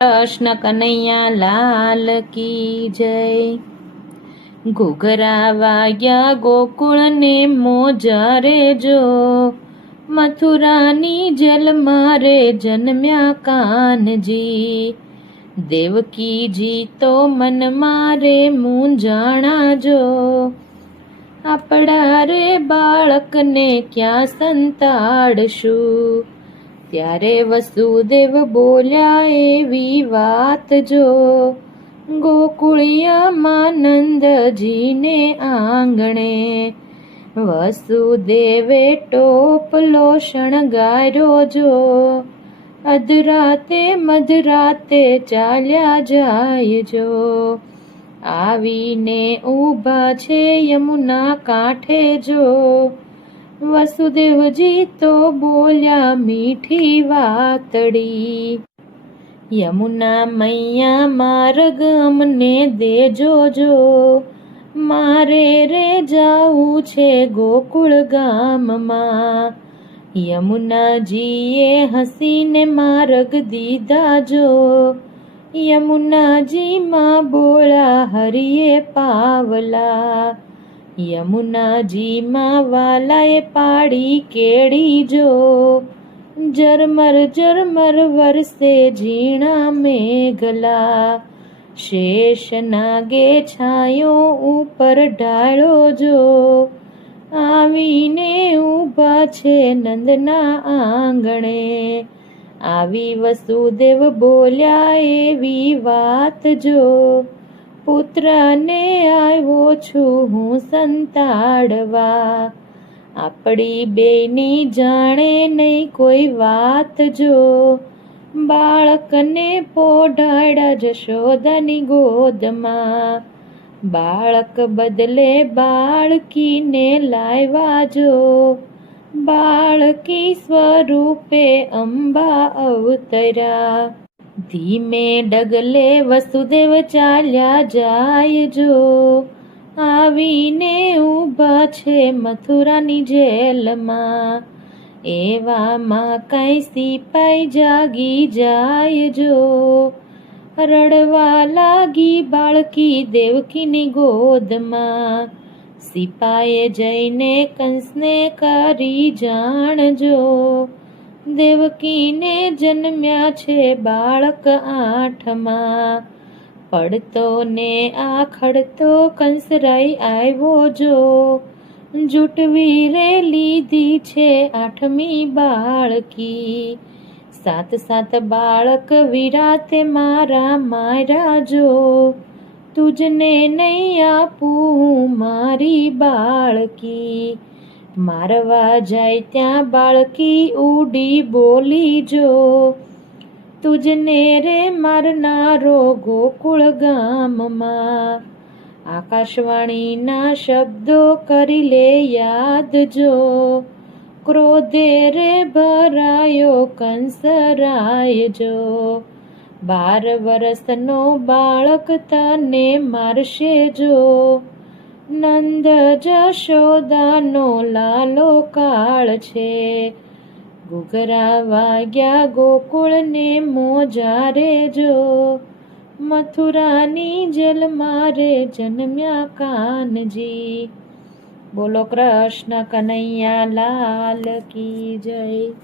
કૃષ્ણ કનૈયા લાલ કી જય। ઘૂઘરા વાગ્યા ગોકુળને મોજા રે જો, મથુરાની જેલમાં રે જન્મ્યા કાનજી। દેવકીજી તો મનમાં રે મૂંઝાણા જો, આપણા રે બાળકને ક્યાં સંતાડશું। ત્યારે વસુદેવ બોલ્યા એવી વાત જો, ગોકુળિયામાં નંદજીને આંગણે। વસુદેવે ટોપલો શણગાર્યો જો, અધરાતે મધરાતે ચાલ્યા જાય જો। આવીને ઊભા છે યમુના કાંઠે જો, વસુદેવજી તો બોલ્યા મીઠી વાતડી। યમુના મૈયા માર્ગ અમને દેજો જો, મારે રે જાવું છે ગોકુળ ગામમાં। યમુનાજીએ હસીને માર્ગ દીધા જો, યમુનાજીમાં બોળા હરિએ પાવલા। યમુનાજીમાં વાલાએ પાડી કેળી જો, ઝરમર ઝરમર વરસે ઝીણા મેઘલા। શેષ નાગે છાંયો ઉપર ઢાળ્યો જો, આવીને ઊભા છે નંદના આંગણે। આવી વસુદેવ બોલ્યા એવી વાત જો, પુત્રને આવ્યો છું હું સંતાડવા। આપણી બેયની જાણે નહીં કોઈ વાત જો, બાળકને પોઢાડ્યા જશોદાની ગોદમાં। બાળક બદલે બાળકીને લાવ્યા જો, બાળકી સ્વરૂપે અંબા અવતર્યા। ધીમે ડગલે વસુદેવ ચાલ્યા જાય જો, આવીને ઊભા છે મથુરાની જેલમાં। એવામાં કઈ સિપાઈ જાગી જાય જો, રડવા લાગી બાળકી દેવકીની ગોદમાં। સિપાઈએ જઈને કંસને કરી જાણ જો, દેવકીને જન્મ્યા છે બાળક આઠમાં। પડતો ને આખડતો કંસરાઈ આવ્યો જો, જૂટવી રે લીધી છે આઠમી બાળકી। સાત સાત બાળક વિરાતે મારા માર્યા જો, તુજને નહીં આપું મારી બાળકી। મારવા જાય ત્યાં બાળકી ઉડી બોલી જો, તુજને રે મારનારો ગોકુળ ગામમાં। આકાશવાણીના શબ્દો કરી લે યાદ જો, ક્રોધે રે ભરાયો કંસરાય જો। 12 વર્ષનો બાળક તને મારશે જો, નંદ જશોદાનો લાલો કાળ છે। ઘૂઘરા વાગ્યા ગોકુળને મોજા રે જો, મથુરાની જેલમાં રે જન્મ્યા કાનજી। બોલો કૃષ્ણ કનૈયા લાલ કી જય।